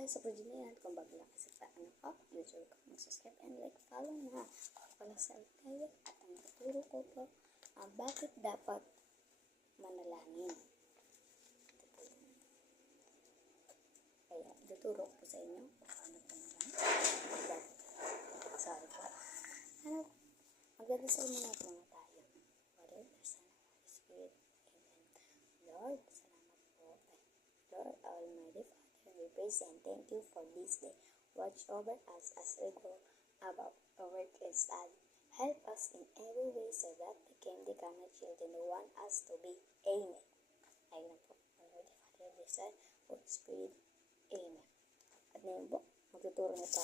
dahil sa video na yan, kung bago lang kasi sa YouTube ko, mag-subscribe and like, follow na. Ako pala sa tayo at ang tuturo ko po bakit dapat manalangin. Kaya, tuturo ko po sa inyo paano manalangin. Sorry po. Magdadasal muna po nga tayo. Father, Son, Holy Spirit. Amen. Lord, salamat po. Lord, Almighty Father, we praise and thank you for this day. Watch over us as we go about our work and study. Help us in every way so that we can become the children you want us to be. Amen. Ayun po. Almighty Father, the Son, Holy Spirit. Amen. At ngayon po, magtuturo na po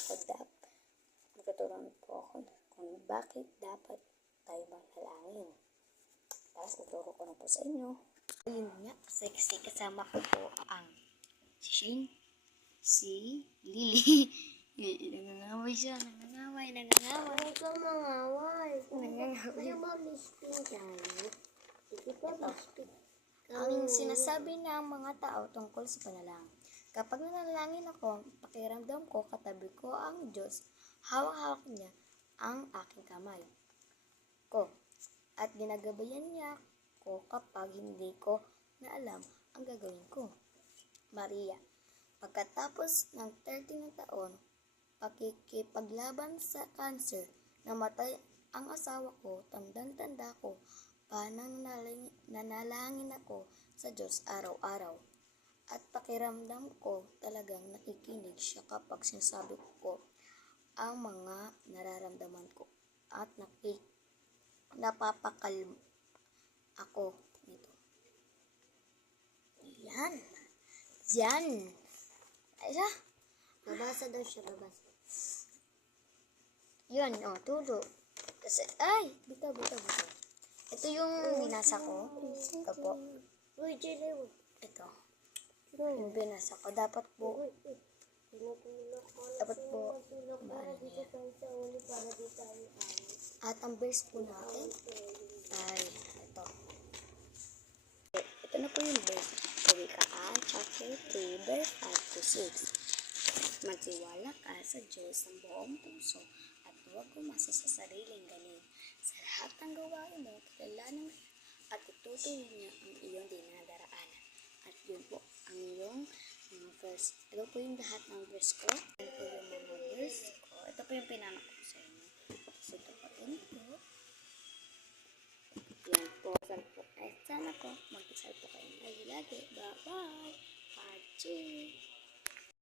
ako kung bakit dapat tayo manalangin. Tapos tuturo ko na po sa inyo. Ayun nga, kasi kasama ko po ang si Shane, si Lily. Nangangaway siya, nangangaway. Huwag ka mangaway. Kaya ma-misting tayo. Hindi pa misting. Ang sinasabi ng mga tao tungkol sa panalangin. Kapag nanalangin ako, pakiramdam ko katabi ko ang Diyos, hawak-hawak niya ang aking kamay ko. At ginagabayan niya ko kapag hindi ko na alam ang gagawin ko. Maria, pagkatapos ng 30 na taon, pakikipaglaban sa cancer, namatay ang asawa ko, tandang-tanda ko, nanalangin ako sa Diyos araw-araw. At pakiramdam ko talagang nakikinig siya kapag sinasabi ko ang mga nararamdaman ko. At napapakalm ako nito. Yan. Ayun. Nabasa daw siya, nabasa. Yun, tulo. Kasi, bitaw. Ito yung binasa ko. Ito po. Uy, Jilly. Ito. Yung binasa ko. Dapat po, maano niya. At ang verse po natin ay ito. Ito na po yung verse. Kawikaan, chapter 3, verse 5 to 6. Magtiwala ka sa Diyos ng buong puso at huwag umasa sa sariling galing. Sa lahat ng gawain mo, kilalanin mo at tututuin niya ang iyong dinadaraanan. At yun po ang iyong mga verse. Ito po yung lahat ng verse ko. Ito po yung mga verse ko. Ito po yung pinanak ko sa inyo. So ito po yun po. Yan po. Sana po. Magdasal po kayo lagi. Bye-bye. Pachi.